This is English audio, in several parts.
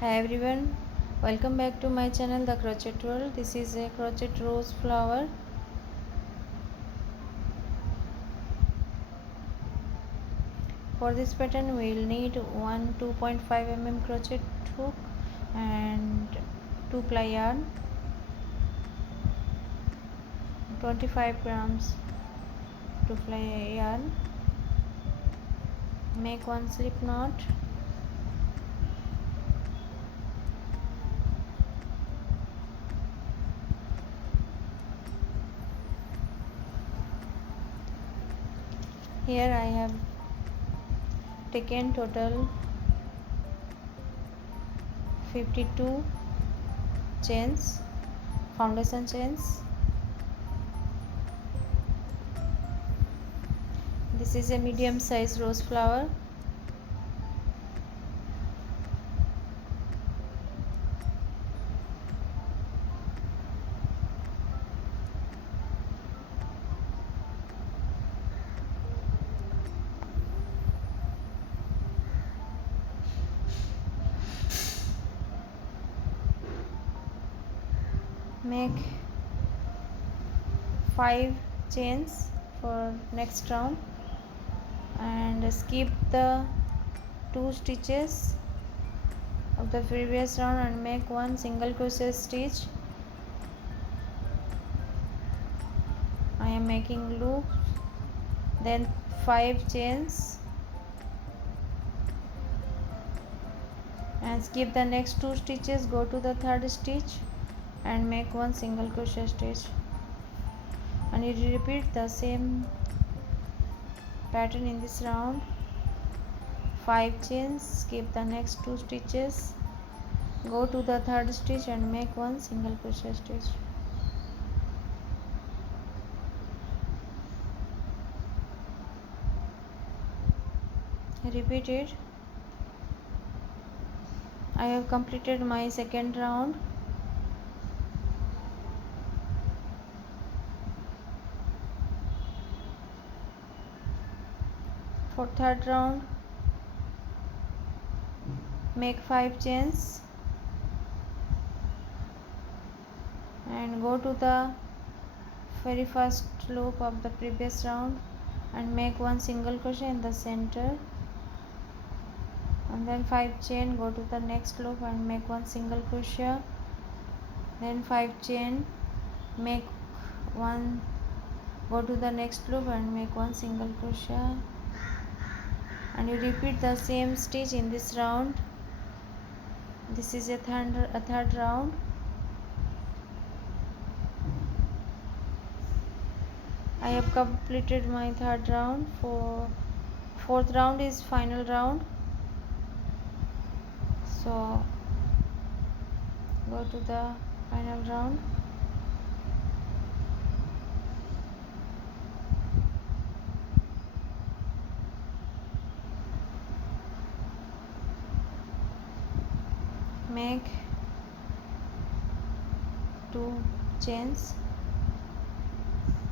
Hi everyone, welcome back to my channel The Crochet World. This is a crochet rose flower. For this pattern we will need one 2.5 mm crochet hook and 2 ply yarn, 25 grams 2 ply yarn. Make one slip knot. Here I have taken total 52 chains, foundation chains. This is a medium size rose flower. Make 5 chains for next round and skip the 2 stitches of the previous round and make one single crochet stitch. I am making loop, then 5 chains and skip the next 2 stitches, go to the third stitch and make one single crochet stitch, and you repeat the same pattern in this round. 5 chains, skip the next 2 stitches, go to the third stitch and make one single crochet stitch. Repeat it. I have completed my second round. For third round, make 5 chains and go to the very first loop of the previous round and make one single crochet in the center, and then 5 chain, go to the next loop and make one single crochet, then 5 chain, make one, go to the next loop and make one single crochet, and you repeat the same stitch in this round. This is a third round. I have completed my third round. For fourth round is final round, so go to the final round. Make 2 chains,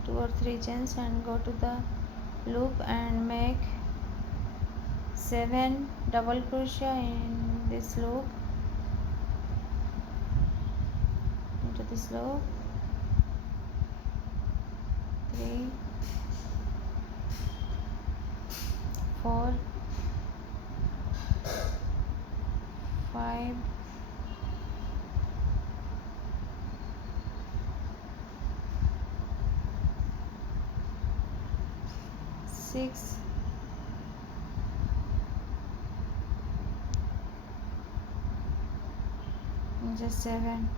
2 or 3 chains and go to the loop and make 7 double crochet in this loop, into this loop, 3, 4, 5, 6, and just 7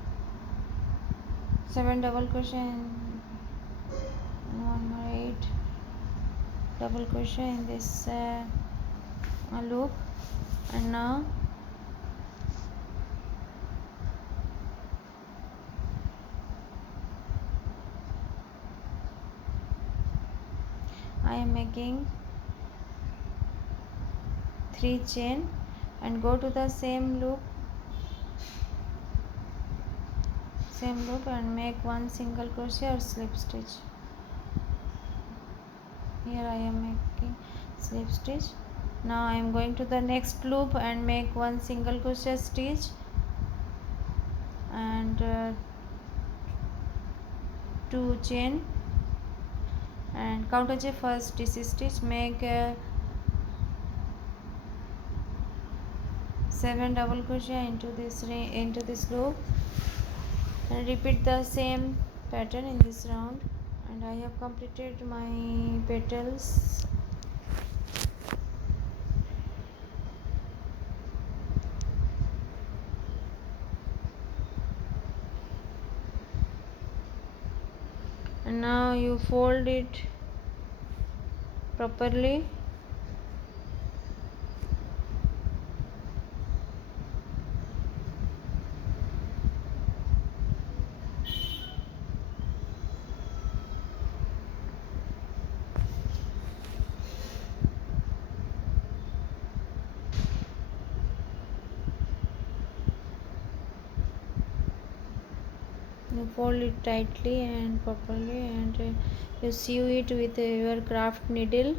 double crochet and one more 8 double crochet in this loop. And now I am making 3 chain and go to the same loop and make one single crochet or slip stitch. Here I am making slip stitch Now I am going to the next loop and make one single crochet stitch and 2 chain and counter the first DC stitch, make 7 double crochet into this loop and repeat the same pattern in this round. And I have completed my petals. And now you fold it properly. You fold it tightly and properly and you sew it with your craft needle.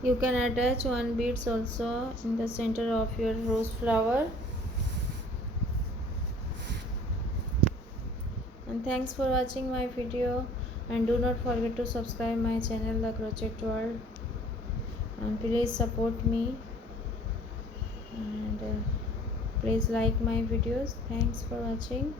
You can attach one beads also in the center of your rose flower. And thanks for watching my video, and do not forget to subscribe my channel The Crochet World, and please support me and please like my videos. Thanks for watching.